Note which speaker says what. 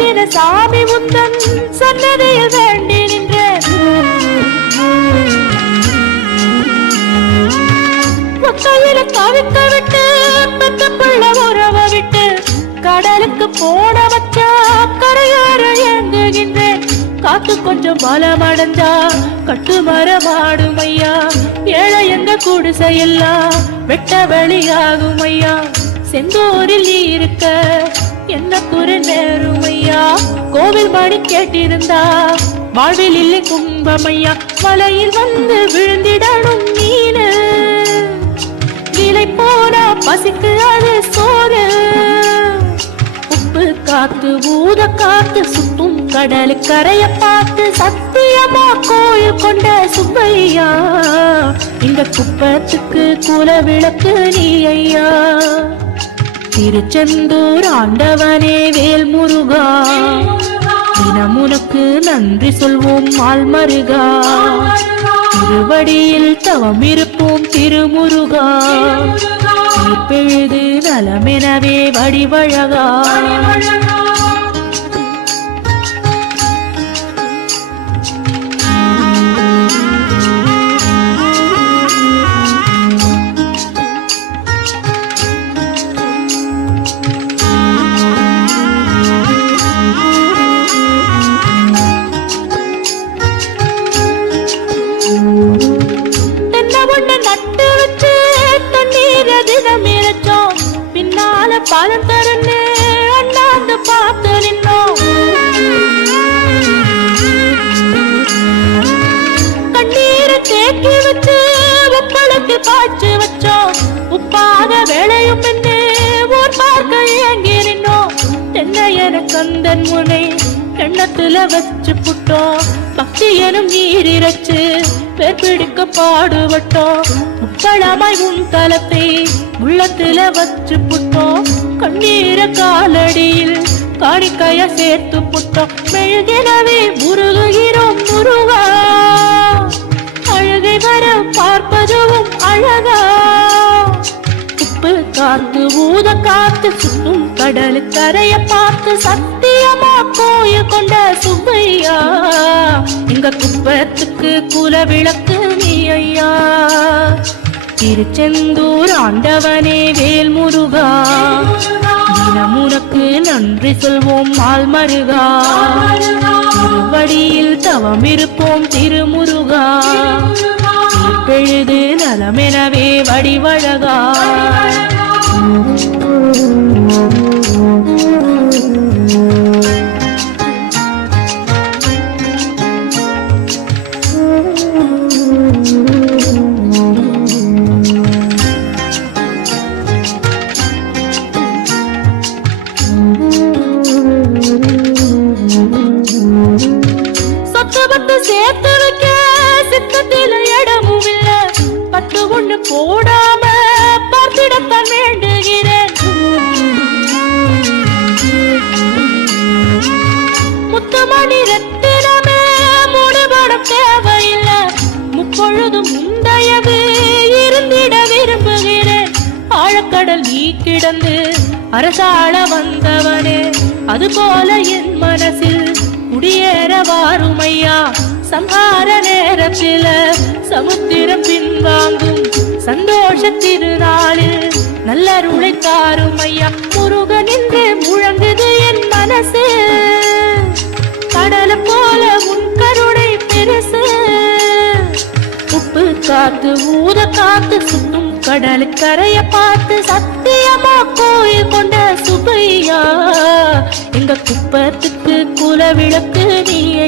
Speaker 1: சமுத்திர சாமி உந்தன் சன்னதியில் வேண்டி நின்ற. ஒத்தையில தவிக்க விட்டு பெத்த பிள்ள உறவ விட்டு கடலுக்கு போட வச்சா கரையோர இயங்குகின்றேன் காத்து கொஞ்சம் பலமடைஞ்சா கட்டு மரமாடும் ஐயா ஏழை எந்த குடிசையெல்லாம் வெட்ட வழியாகும் ஐயா செந்தூரில் இருக்க என்ன குறை நேருமையா? கோவில் மணி கேட்டிருந்தா. வாழ்வில் இல்லை கும்பமையா? மலையில் வந்து விழுந்திடணும் நீனு. நிலை போனா பசிக்கு அது சோறு. உப்பு காத்து ஊத காத்து சுத்தும் கடல் கரைய பார்த்து சத்தியமா கோயில் கொண்ட சுப்பையா? இந்த குப்பத்துக்கு குல விளக்கு நீ ஐயா. திருச்செந்தூர் ஆண்டவனே வேல் முருகா தினமுனுக்கு நன்றி சொல்வோம் மால் திருவடியில் தவம் இருப்போம் திருமுருகா. தீப்பெழுது நலமெனவே வடிவழகா. பணம் பலன் தருன்னு அண்ணாந்து பார்த்து நின்னோம். கண்ணீரை தேக்கி வச்சு உப்பளுக்கு பாய்ச்சி வச்சோம். உப்பாக வேலையும் என்று ஊர் பார்க்க ஏங்கி நின்னோம். தென்னையன கந்தன் முனை எண்ணத்துல வச்சு புட்டோம். பக்தி எனும் நீர் பேர் பிடிக்க பாடுபட்டோம். முக்களமாய் உன் தலத்தை உள்ளத்துல வச்சு புட்டோம். கண்ணீர காலடியில் காணிக்கைய சேர்த்து புட்டோம். மெழுகினவே முருகுகிறோம் முருகா. அழகை வர பார்ப்பதும் அழகா. உப்பு காத்து ஊத காத்து சுத்தும் கடல் கரைய பார்த்து சத்தியமா கோயில் கொண்ட சுப்பையா? எங்க குப்பத்துக்கு குல விளக்கு நீ ஐயா. திருச்செந்தூர் ஆண்டவனே வேல் முருகா தினம் உனக்கு நன்றி சொல்வோம் மால் மருகா திருவடியில் தவம் இருப்போம் திருமுருகா. தீப்பெழுது நலமெனவே வடிவழகா. சொத்து ஒண்ணு பார்த்திடத்தான் வேண்டுகிறேன். முத்துமணி ரத்தினமே மூடுபடம் தேவையில்லை. முப்பொழுதும் முந்தையவு இருந்திட விரும்புகிறேன். ஆழக்கடல் நீ கிடந்து அரசாள வந்தவனே. அதுபோல என் மனசில் குடியேற வாருமையா? சம்ஹார நேரத்தில சமுத்திரம் பின்வாங்கும் சந்தோஷ திருநாளில் நல்லருளை தாரும் ஐயா. முருகன் என்று முழங்குது என் மனசு. கடலை போல உன் கருணை பெருசு. உப்பு காத்து ஊத காத்து சுத்தும் கடலுக்கரைய பார்த்து சத்தியமா கோயில் கொண்ட சுபையா எங்க குப்பத்துக்கு குல விளக்கு நீ